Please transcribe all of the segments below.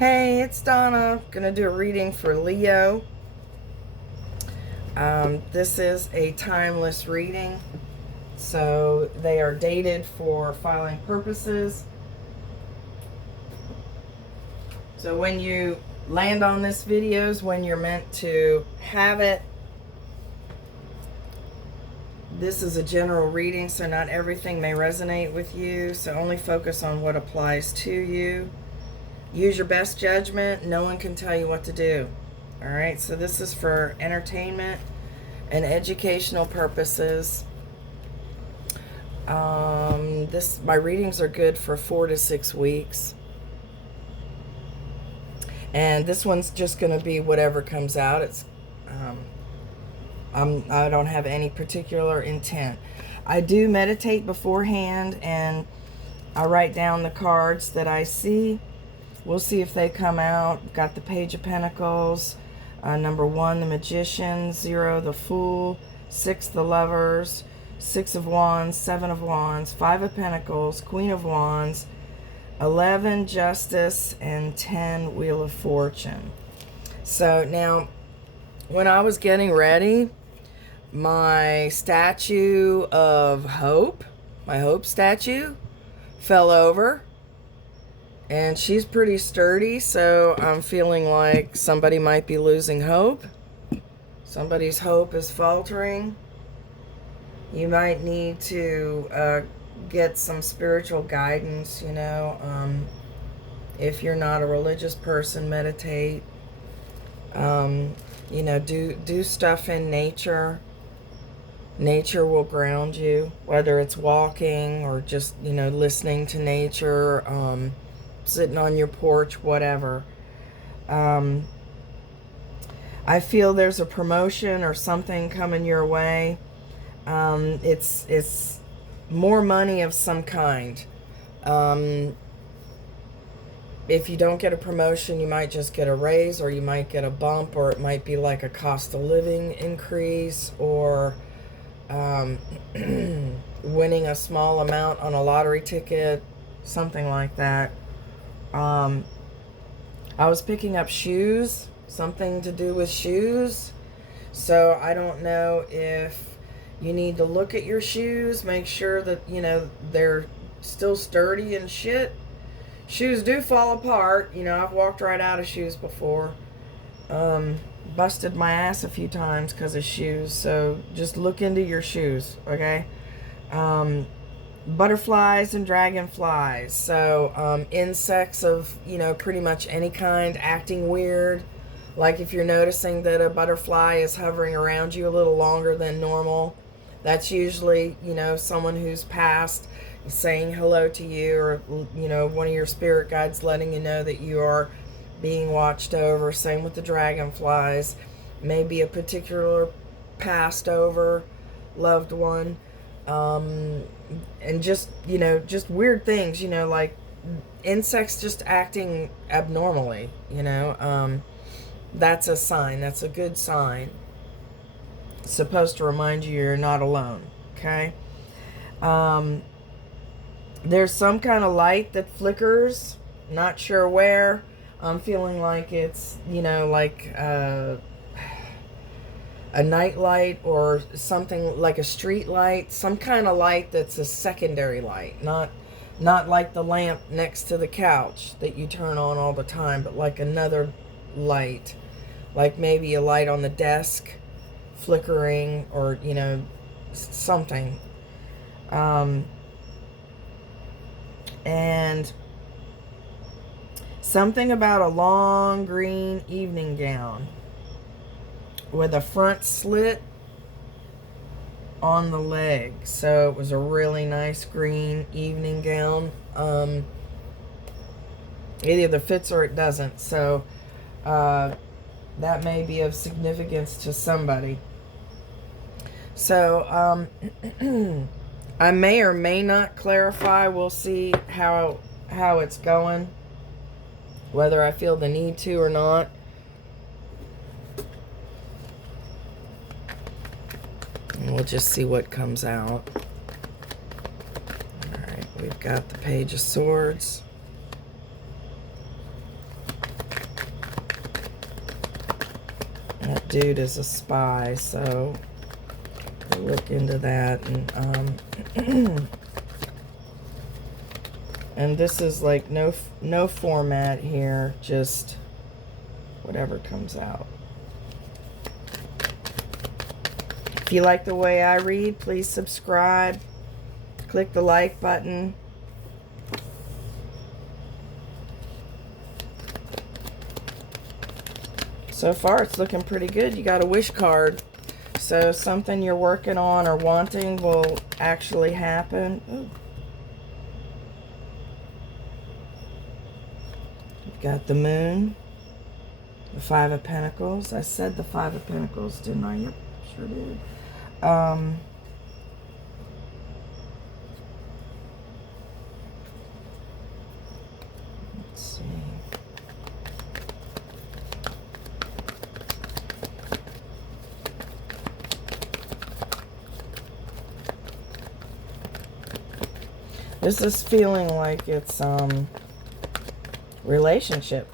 Hey, it's Donna. Gonna do a reading for Leo. This is a timeless reading, so they are dated for filing purposes. So when you land on this video is when you're meant to have it. This is a general reading, so not everything may resonate with you, so only focus on what applies to you. Use your best judgment. No one can tell you what to do. All right, so this is for entertainment and educational purposes. My readings are good for 4 to 6 weeks. And this one's just going to be whatever comes out. I don't have any particular intent. I do meditate beforehand, and I write down the cards that I see. We'll see if they come out. Got the Page of Pentacles, number 1, the Magician, 0, the Fool, 6, the Lovers, 6 of Wands, 7 of Wands, 5 of Pentacles, Queen of Wands, 11, Justice, and 10, Wheel of Fortune. So now, when I was getting ready, my statue of hope, my hope statue, fell over. And she's pretty sturdy, so I'm feeling like somebody might be losing hope. Somebody's hope is faltering. You might need to get some spiritual guidance, if you're not a religious person, meditate. Do stuff in nature. Nature will ground you, whether it's walking or just, listening to nature, sitting on your porch, whatever. I feel there's a promotion or something coming your way. It's more money of some kind. If you don't get a promotion, you might just get a raise, or you might get a bump, or it might be like a cost of living increase, or winning a small amount on a lottery ticket, something like that. I was picking up shoes, something to do with shoes. So I don't know if you need to look at your shoes, make sure that, they're still sturdy and shit. Shoes do fall apart. I've walked right out of shoes before. Busted my ass a few times because of shoes. So just look into your shoes, okay? Butterflies and dragonflies. So insects of, pretty much any kind acting weird. Like if you're noticing that a butterfly is hovering around you a little longer than normal, that's usually, someone who's passed saying hello to you, or, one of your spirit guides letting you know that you are being watched over. Same with the dragonflies. Maybe a particular passed over loved one. And just, just weird things, like insects just acting abnormally, that's a sign. That's a good sign. It's supposed to remind you you're not alone, okay? There's some kind of light that flickers, not sure where. I'm feeling like it's, like a night light, or something like a street light, some kind of light that's a secondary light, not like the lamp next to the couch that you turn on all the time, but like another light, like maybe a light on the desk flickering, or something. And something about a long green evening gown with a front slit on the leg. So it was a really nice green evening gown. It either fits or it doesn't. So that may be of significance to somebody. So I may or may not clarify. We'll see how it's going, whether I feel the need to or not. And we'll just see what comes out. All right, we've got the Page of Swords. dude is a spy, so we'll look into that. And and this is like no format here, just whatever comes out. If you like the way I read, please subscribe. Click the like button. So far, it's looking pretty good. You got a wish card. So something you're working on or wanting will actually happen. Ooh. You've got the moon, the Five of Pentacles. I said the Five of Pentacles, didn't I? Yep, sure did. Let's see. This is feeling like it's relationship.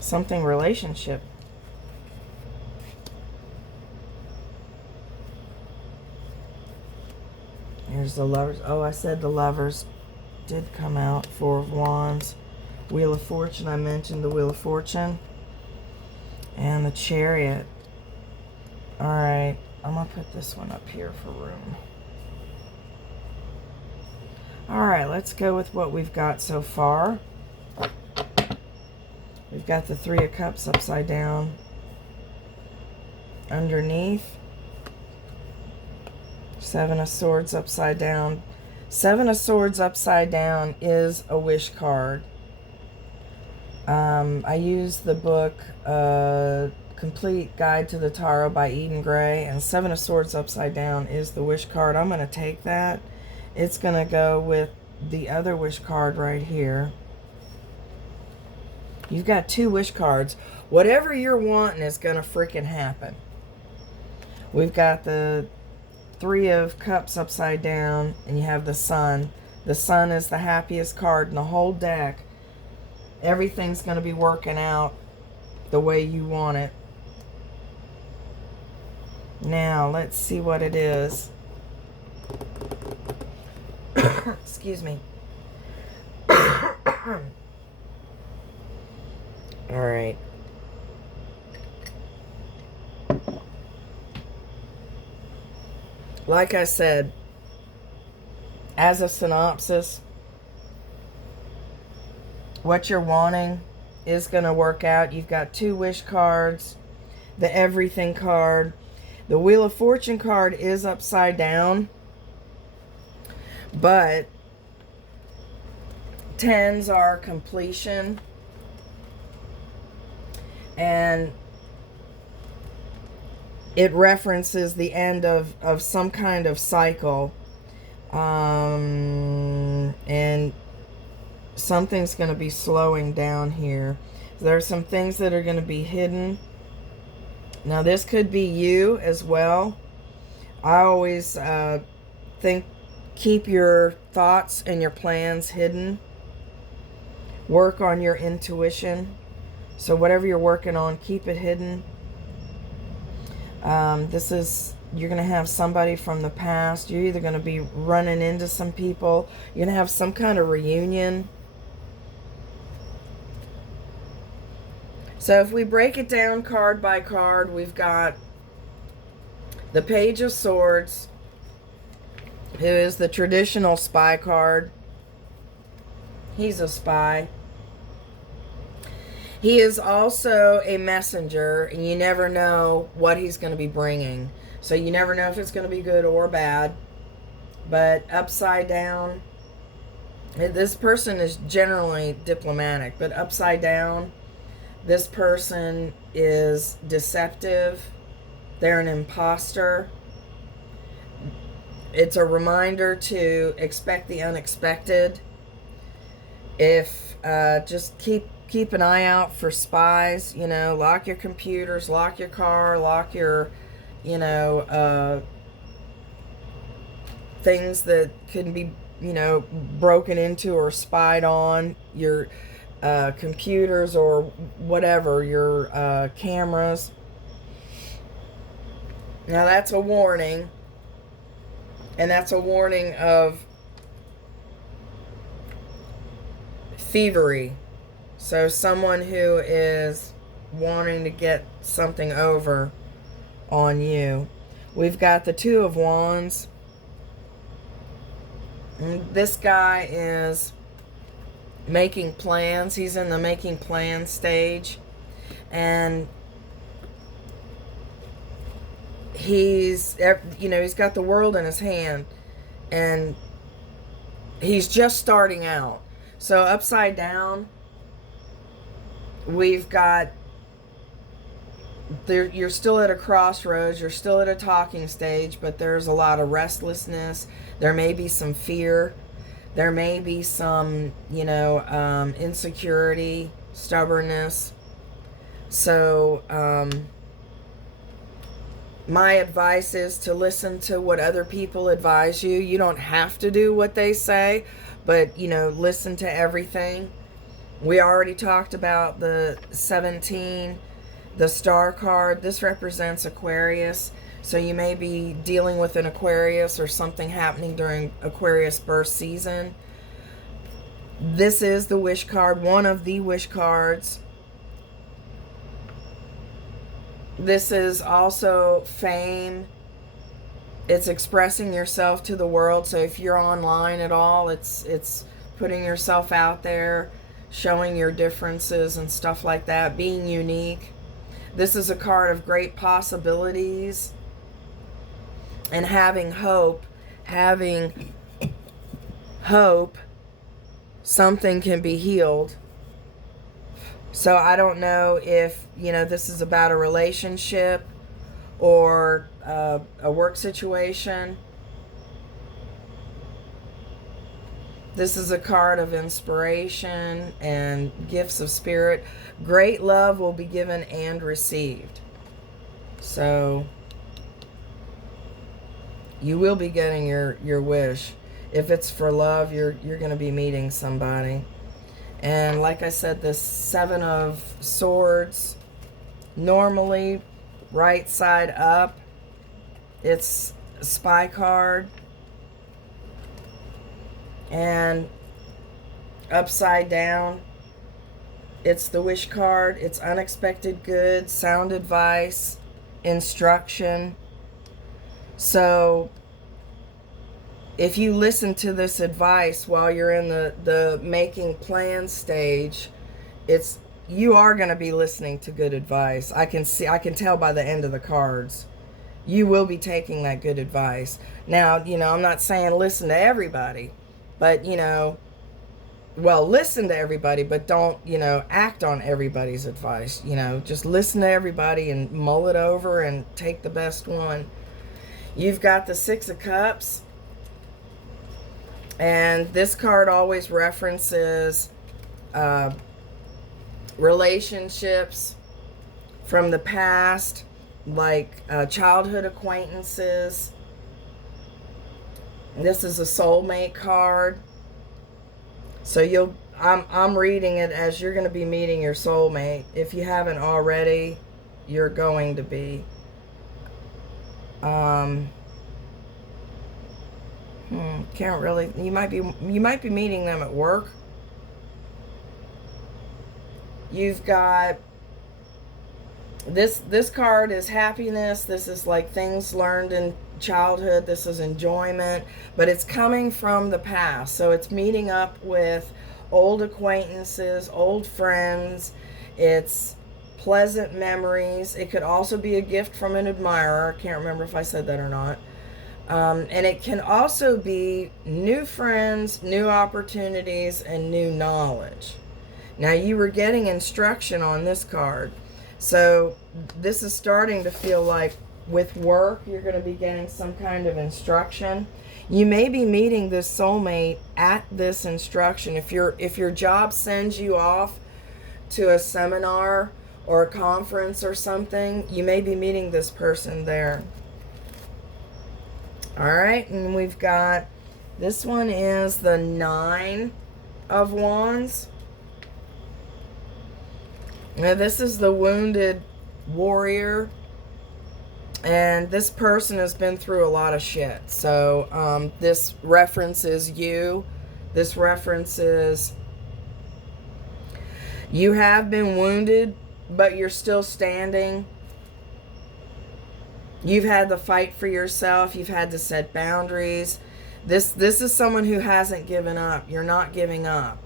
Something relationship. Here's the Lovers. Oh, I said the Lovers did come out. Four of Wands. Wheel of Fortune. I mentioned the Wheel of Fortune. And the Chariot. Alright. I'm going to put this one up here for room. Alright, let's go with what we've got so far. We've got the Three of Cups upside down. Underneath. Seven of Swords upside down. Seven of Swords upside down is a wish card. I used the book Complete Guide to the Tarot by Eden Gray, and Seven of Swords upside down is the wish card. I'm going to take that. It's going to go with the other wish card right here. You've got two wish cards. Whatever you're wanting is going to freaking happen. We've got the Three of Cups upside down, and you have the Sun. The Sun is the happiest card in the whole deck. Everything's going to be working out the way you want it. Now, let's see what it is. Excuse me. All right. Like I said, as a synopsis, what you're wanting is going to work out. You've got two wish cards, the Everything card. The Wheel of Fortune card is upside down, but tens are completion, and it references the end of some kind of cycle, and something's going to be slowing down here. There are some things that are going to be hidden. Now, this could be you as well. I always think keep your thoughts and your plans hidden. Work on your intuition. So whatever you're working on, keep it hidden. You're going to have somebody from the past. You're either going to be running into some people. You're going to have some kind of reunion. So if we break it down card by card, we've got the Page of Swords, who is the traditional spy card. He's a spy. He is also a messenger, and you never know what he's going to be bringing. So you never know if it's going to be good or bad. But upside down, this person is generally diplomatic, but upside down, this person is deceptive. They're an imposter. It's a reminder to expect the unexpected. If just keep an eye out for spies. You know, lock your computers, lock your car, lock your, you know, things that can be, you know, broken into or spied on. Your computers or whatever, your cameras. Now that's a warning. And that's a warning of thievery. So someone who is wanting to get something over on you. We've got the Two of Wands. And this guy is making plans. He's in the making plans stage. And he's, you know, he's got the world in his hand. And he's just starting out. So upside down, we've got, you're still at a crossroads, you're still at a talking stage, but there's a lot of restlessness. There may be some fear. There may be some, you know, insecurity, stubbornness. So, my advice is to listen to what other people advise you. You don't have to do what they say, but, you know, listen to everything. We already talked about the 17, the star card. This represents Aquarius. So you may be dealing with an Aquarius or something happening during Aquarius birth season. This is the wish card, one of the wish cards. This is also fame. It's expressing yourself to the world. So if you're online at all, it's putting yourself out there, showing your differences and stuff like that, being unique. This is a card of great possibilities and having hope. Having hope, something can be healed. So I don't know if, you know, this is about a relationship or a work situation. This is a card of inspiration and gifts of spirit. Great love will be given and received. So you will be getting your wish. If it's for love, you're going to be meeting somebody. And like I said, this Seven of Swords, normally right side up, it's a spy card. And upside down, it's the wish card. It's unexpected good, sound advice, instruction. So if you listen to this advice while you're in the making plans stage, you are going to be listening to good advice. I can tell by the end of the cards. You will be taking that good advice. Now, you know, I'm not saying listen to everybody, but, you know, well, listen to everybody, but don't, you know, act on everybody's advice. You know, just listen to everybody and mull it over and take the best one. You've got the Six of Cups. And this card always references relationships from the past, like childhood acquaintances. This is a soulmate card. So I'm reading it as you're going to be meeting your soulmate. If you haven't already, you're going to be. Can't really. You might be meeting them at work. You've got this card is happiness. This is like things learned in childhood. This is enjoyment, but it's coming from the past. So it's meeting up with old acquaintances, old friends. It's pleasant memories. It could also be a gift from an admirer. I can't remember if I said that or not. And it can also be new friends, new opportunities, and new knowledge. Now, you were getting instruction on this card. So this is starting to feel like with work, you're going to be getting some kind of instruction. You may be meeting this soulmate at this instruction. If your job sends you off to a seminar or a conference or something, you may be meeting this person there. All right, and we've got, this one is the Nine of Wands. Now, this is the wounded warrior. And this person has been through a lot of shit. So this references you. This references you have been wounded, but you're still standing. You've had to fight for yourself. You've had to set boundaries. This is someone who hasn't given up. You're not giving up.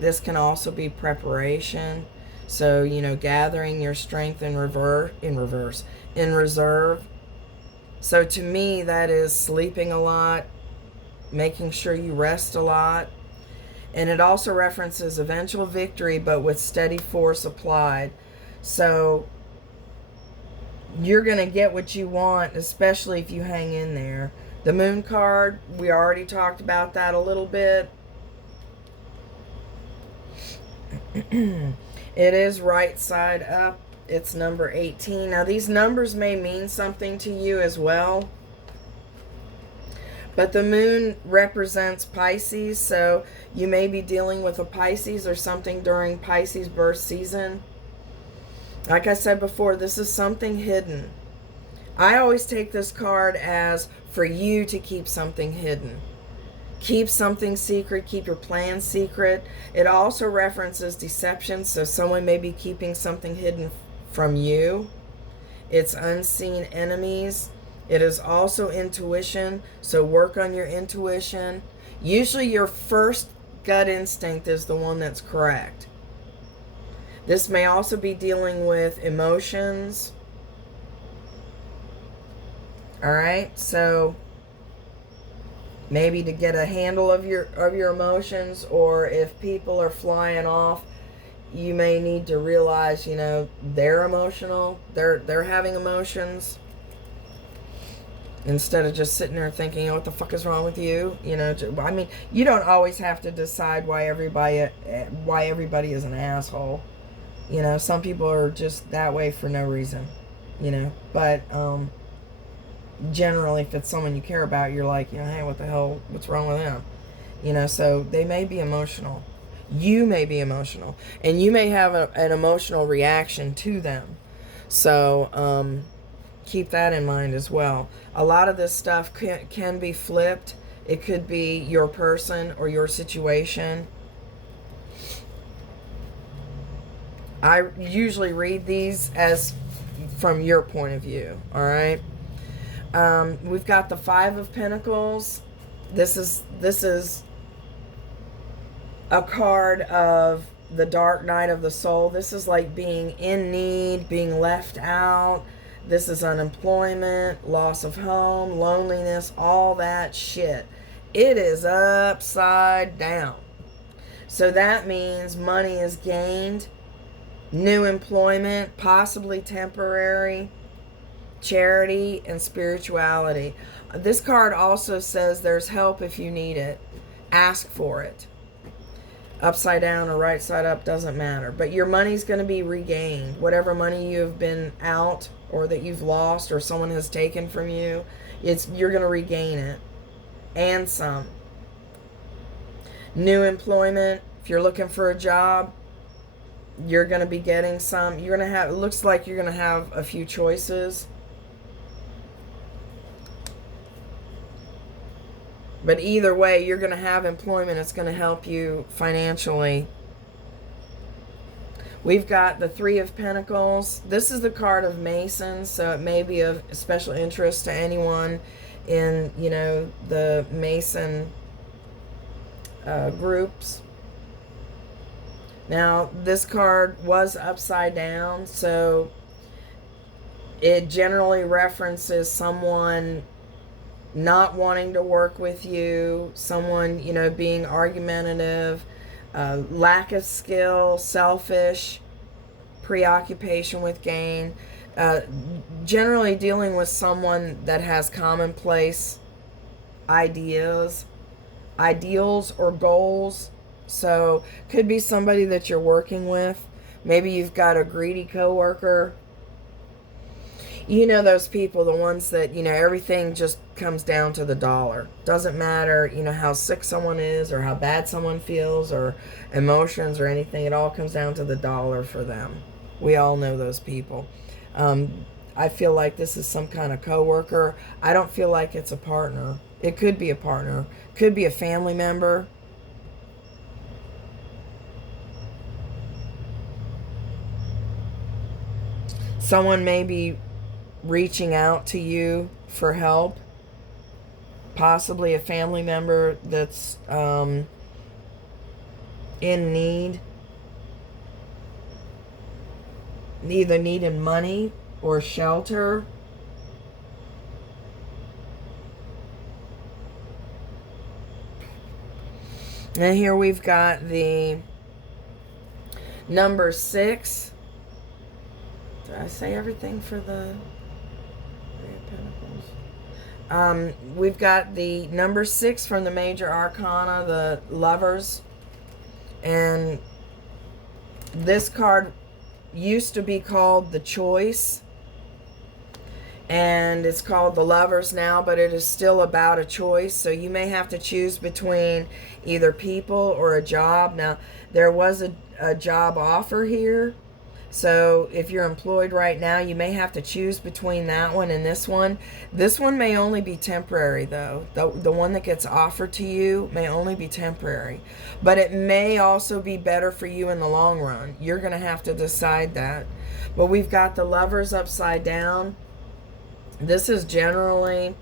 This can also be preparation. So, you know, gathering your strength in reserve. So to me, that is sleeping a lot, making sure you rest a lot. And it also references eventual victory, but with steady force applied. So you're going to get what you want, especially if you hang in there. The Moon card, we already talked about that a little bit. It is right side up. It's number 18. Now, these numbers may mean something to you as well. But the Moon represents Pisces, so you may be dealing with a Pisces or something during Pisces birth season. Like I said before, this is something hidden. I always take this card as for you to keep something hidden. Keep something secret. Keep your plans secret. It also references deception, so someone may be keeping something hidden from you. It's unseen enemies. It is also intuition, so work on your intuition. Usually your first gut instinct is the one that's correct. This may also be dealing with emotions. All right, so maybe to get a handle of your emotions, or if people are flying off, you may need to realize, you know, they're emotional. They're having emotions. Instead of just sitting there thinking, you know, what the fuck is wrong with you? You know, I mean, you don't always have to decide why everybody is an asshole. You know, some people are just that way for no reason. You know, but generally, if it's someone you care about, you're like, you know, hey, what the hell? What's wrong with them? You know, so they may be emotional. You may be emotional, and you may have an emotional reaction to them. So keep that in mind as well. A lot of this stuff can be flipped. It could be your person or your situation. I usually read these as from your point of view, all right? We've got the Five of Pentacles. This is a card of the dark night of the soul. This is like being in need, being left out. This is unemployment, loss of home, loneliness, all that shit. It is upside down. So that means money is gained, new employment, possibly temporary, charity, and spirituality. This card also says there's help if you need it. Ask for it. Upside down or right side up, doesn't matter. But your money's going to be regained. Whatever money you have been out or that you've lost or someone has taken from you, you're going to regain it. And some. New employment. If you're looking for a job, you're going to be getting some. You're going to have, it looks like you're going to have a few choices. But either way, you're going to have employment. It's going to help you financially. We've got the Three of Pentacles. This is the card of Masons, so it may be of special interest to anyone in, you know, the Mason groups. Now, this card was upside down, so it generally references someone not wanting to work with you, someone, you know, being argumentative, lack of skill, selfish, preoccupation with gain, generally dealing with someone that has commonplace ideals or goals. So could be somebody that you're working with. Maybe you've got a greedy coworker. You know those people, the ones that, you know, everything just comes down to the dollar. Doesn't matter, you know, how sick someone is or how bad someone feels or emotions or anything. It all comes down to the dollar for them. We all know those people. I feel like this is some kind of coworker. I don't feel like it's a partner. It could be a partner. Could be a family member. Someone may be reaching out to you for help. Possibly a family member that's in need. Either needing money or shelter. And here we've got the number 6. Did I say everything for the Three of Pentacles? We've got the number 6 from the Major Arcana, the Lovers. And this card used to be called the Choice. And it's called the Lovers now, but it is still about a choice. So you may have to choose between either people or a job. Now, there was a job offer here. So if you're employed right now, you may have to choose between that one and this one. This one may only be temporary, though. The one that gets offered to you may only be temporary. But it may also be better for you in the long run. You're going to have to decide that. But we've got the Lovers upside down. This is generally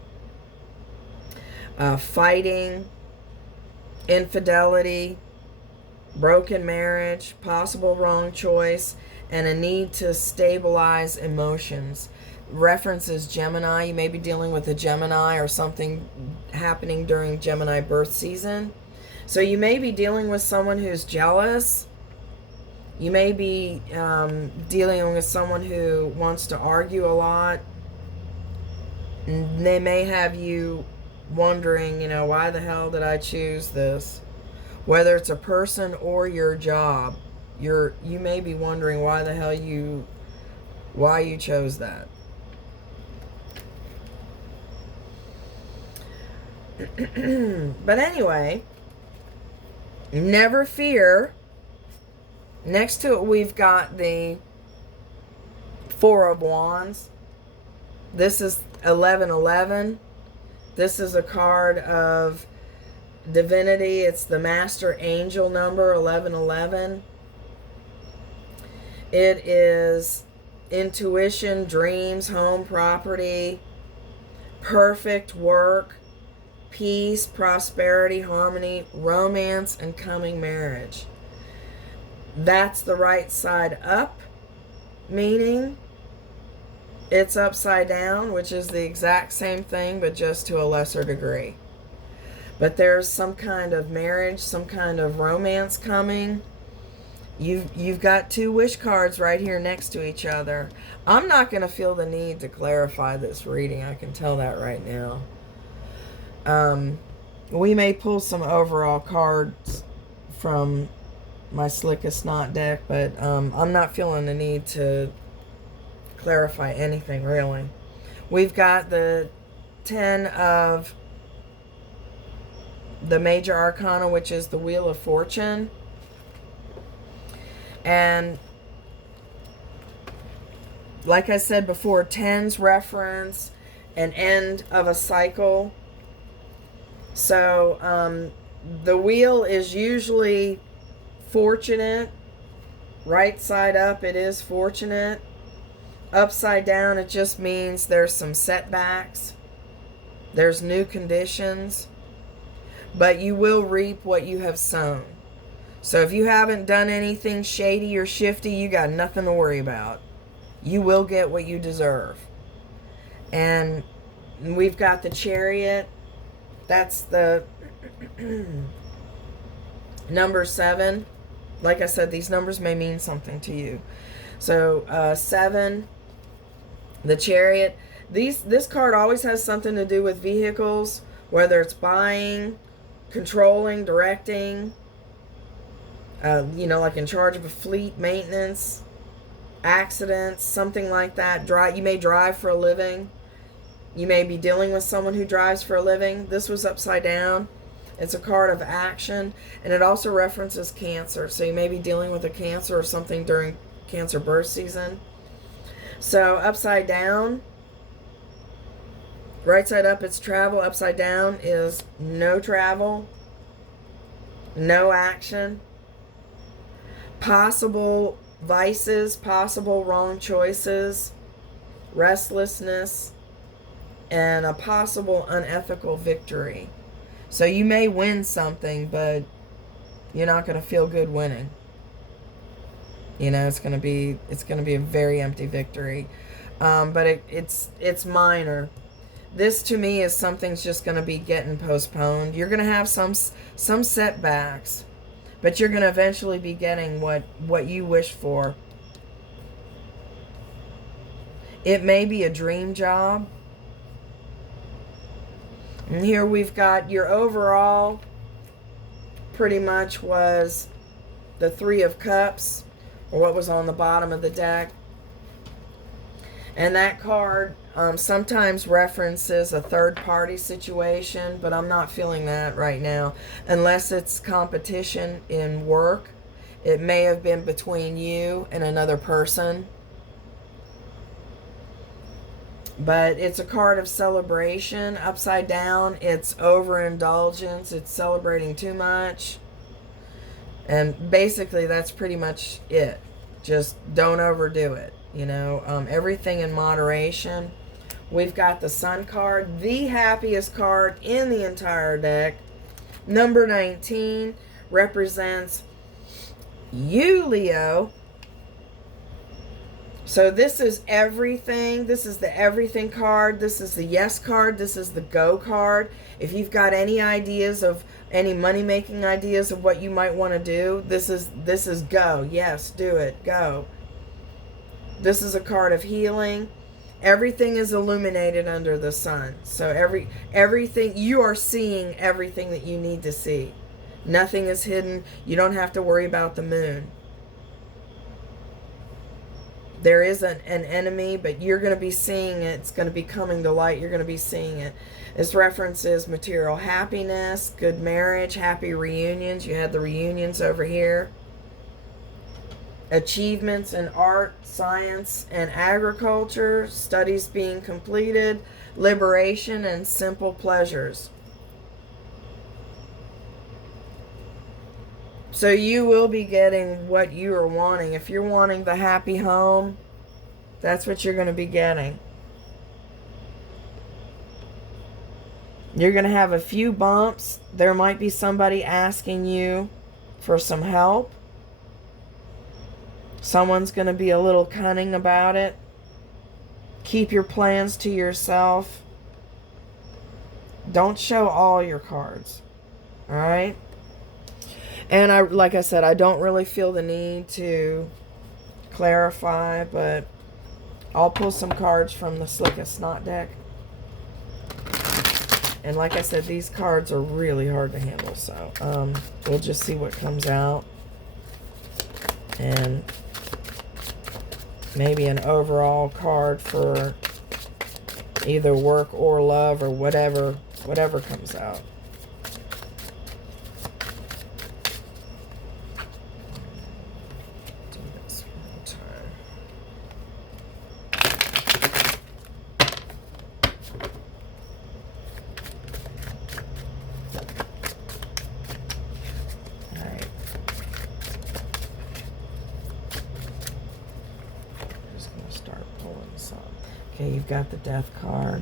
fighting, infidelity, broken marriage, possible wrong choice, and a need to stabilize emotions. References Gemini. You may be dealing with a Gemini or something happening during Gemini birth season. So you may be dealing with someone who's jealous. You may be dealing with someone who wants to argue a lot. And they may have you wondering, you know, why the hell did I choose this? Whether it's a person or your job, you may be wondering why the hell you chose that. But anyway, never fear. Next to it, we've got the Four of Wands. This is 1111. This is a card of divinity. It's the master angel number, 1111. It is intuition, dreams, home, property, perfect work, peace, prosperity, harmony, romance, and coming marriage. That's the right side up, meaning it's upside down, which is the exact same thing, but just to a lesser degree. But there's some kind of marriage, some kind of romance coming. You've got 2 wish cards right here next to each other. I'm not going to feel the need to clarify this reading. I can tell that right now. We may pull some overall cards from my Slickest Knot deck, but I'm not feeling the need to clarify anything, really. We've got the 10 of the Major Arcana, which is the Wheel of Fortune. And like I said before, 10s reference an end of a cycle. So the wheel is usually fortunate. Right side up, it is fortunate. Upside down, it just means there's some setbacks. There's new conditions. But you will reap what you have sown. So if you haven't done anything shady or shifty, you got nothing to worry about. You will get what you deserve. And we've got the Chariot. That's the number 7. Like I said, these numbers may mean something to you. So 7, the Chariot. This card always has something to do with vehicles, whether it's buying, controlling, directing, like in charge of a fleet, maintenance, accidents, something like that. You may drive for a living. You may be dealing with someone who drives for a living. This was upside down. It's a card of action, and it also references Cancer. So you may be dealing with a Cancer or something during Cancer birth season. So upside down, right side up it's travel, upside down is no travel, no action, possible vices, possible wrong choices, restlessness, and a possible unethical victory. So you may win something, but you're not going to feel good winning. You know, it's going to be a very empty victory. But it's minor. This to me is something's just going to be getting postponed. You're going to have some setbacks, but you're going to eventually be getting what you wish for. It may be a dream job. And here we've got your overall pretty much was the Three of Cups, or what was on the bottom of the deck. And that card sometimes references a third-party situation, but I'm not feeling that right now. Unless it's competition in work. It may have been between you and another person. But it's a card of celebration. Upside down, it's overindulgence. It's celebrating too much. And basically, that's pretty much it. Just don't overdo it. You know, everything in moderation. We've got the Sun card, the happiest card in the entire deck. Number 19 represents you, Leo. So this is everything. This is the everything card. This is the yes card. This is the go card. If you've got any ideas of any money-making ideas of what you might want to do, this is go. Yes, do it. Go. This is a card of healing. Everything is illuminated under the sun. So everything, you are seeing everything that you need to see. Nothing is hidden. You don't have to worry about the moon. There is an enemy, but you're going to be seeing it. It's going to be coming to light. You're going to be seeing it. This references material happiness, good marriage, happy reunions. You had the reunions over here. Achievements in art, science, and agriculture. Studies being completed. Liberation and simple pleasures. So you will be getting what you are wanting. If you're wanting the happy home, that's what you're going to be getting. You're going to have a few bumps. There might be somebody asking you for some help. Someone's going to be a little cunning about it. Keep your plans to yourself. Don't show all your cards. All right? And like I said, I don't really feel the need to clarify, but I'll pull some cards from the Slickest Knot deck. And like I said, these cards are really hard to handle, so we'll just see what comes out. And maybe an overall card for either work or love or whatever comes out. Okay, you've got the Death card.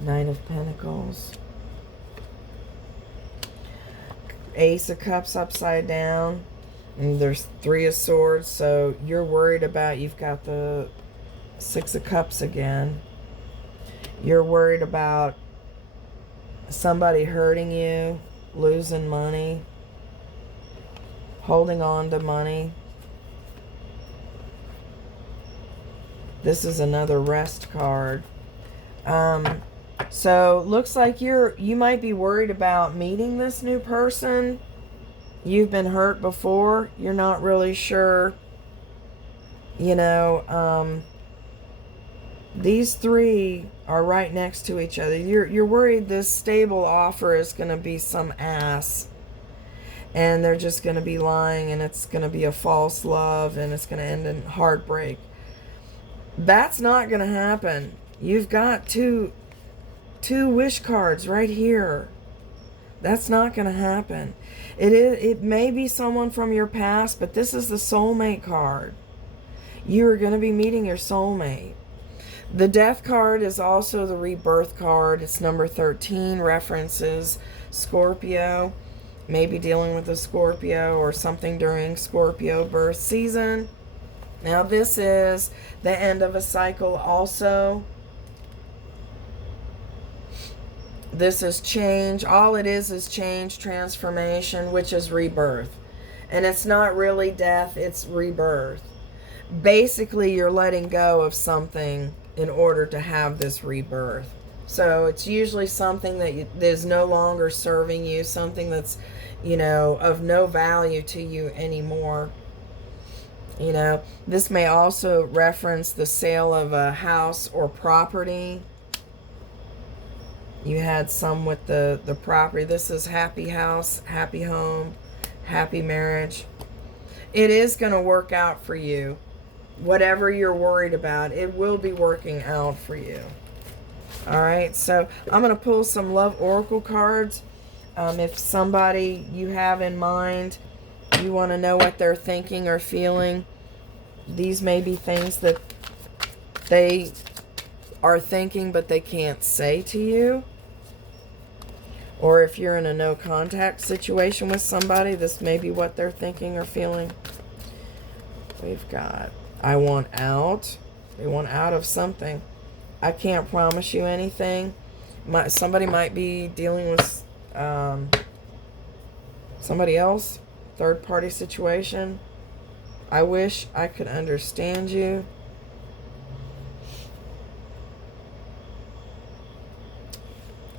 Nine of Pentacles. Ace of Cups upside down. And there's Three of Swords, so you're worried about, you've got the Six of Cups again. You're worried about somebody hurting you, losing money, holding on to money. This is another Rest card. So looks like you might be worried about meeting this new person. You've been hurt before. You're not really sure. You know, these three are right next to each other. You're worried this stable offer is going to be some ass. and they're just going to be lying, and it's going to be a false love, and it's going to end in heartbreak. That's not going to happen. You've got two wish cards right here. That's not going to happen. It may be someone from your past, but this is the soulmate card. You are going to be meeting your soulmate. The death card is also the rebirth card. It's number 13, references Scorpio. Maybe dealing with a Scorpio or something during Scorpio birth season. Now this is the end of a cycle also. This is change. All it is change, transformation, which is rebirth. And it's not really death, it's rebirth. Basically, you're letting go of something in order to have this rebirth. So it's usually something that is no longer serving you, something that's, you know, of no value to you anymore. You know, this may also reference the sale of a house or property. You had some with the property. This is happy house, happy home, happy marriage. It is going to work out for you. Whatever you're worried about, it will be working out for you. All right, so I'm going to pull some love oracle cards. If somebody you have in mind, you want to know what they're thinking or feeling, these may be things that they are thinking but they can't say to you. Or if you're in a no contact situation with somebody, this may be what they're thinking or feeling. We've got, I want out. They want out of something. I can't promise you anything. Somebody might be dealing with somebody else, third party situation. I wish I could understand you.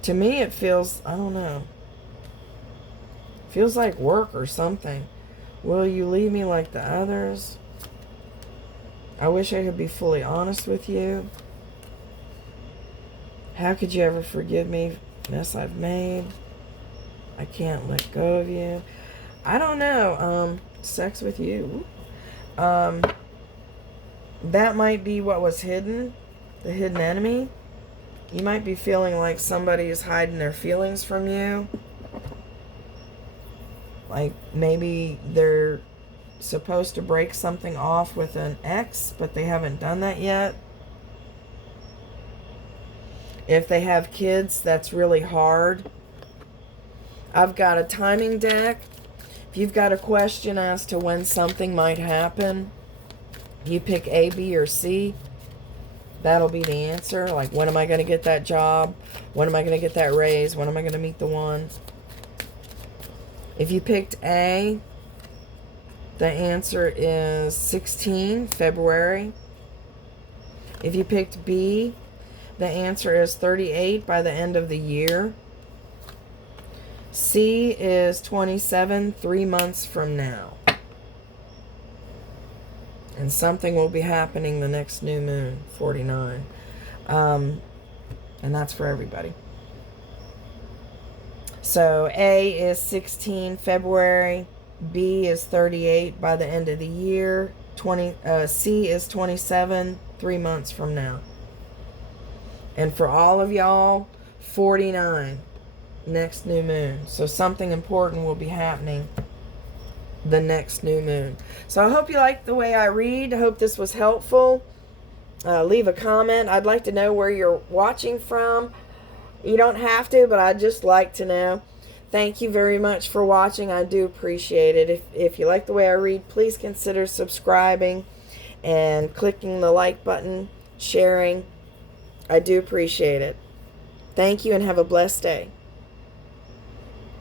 To me, it feels, I don't know, feels like work or something. Will you leave me like the others? I wish I could be fully honest with you. How could you ever forgive me? Mess I've made. I can't let go of you. I don't know. Sex with you. That might be what was hidden. The hidden enemy. You might be feeling like somebody is hiding their feelings from you. Like maybe they're supposed to break something off with an ex, but they haven't done that yet. If they have kids, that's really hard. I've got a timing deck. If you've got a question as to when something might happen, you pick A, B, or C. That'll be the answer. Like, when am I going to get that job? When am I going to get that raise? When am I going to meet the one? If you picked A, the answer is 16, February. If you picked B, the answer is 38 by the end of the year. C is 27, 3 months from now. And something will be happening the next new moon, 49. And that's for everybody. So A is 16, February. B is 38 by the end of the year. C is 27, 3 months from now. And for all of y'all, 49, next new moon. So something important will be happening the next new moon. So I hope you liked the way I read. I hope this was helpful. Leave a comment. I'd like to know where you're watching from. You don't have to, but I'd just like to know. Thank you very much for watching. I do appreciate it. If you like the way I read, please consider subscribing and clicking the like button, sharing. I do appreciate it. Thank you and have a blessed day.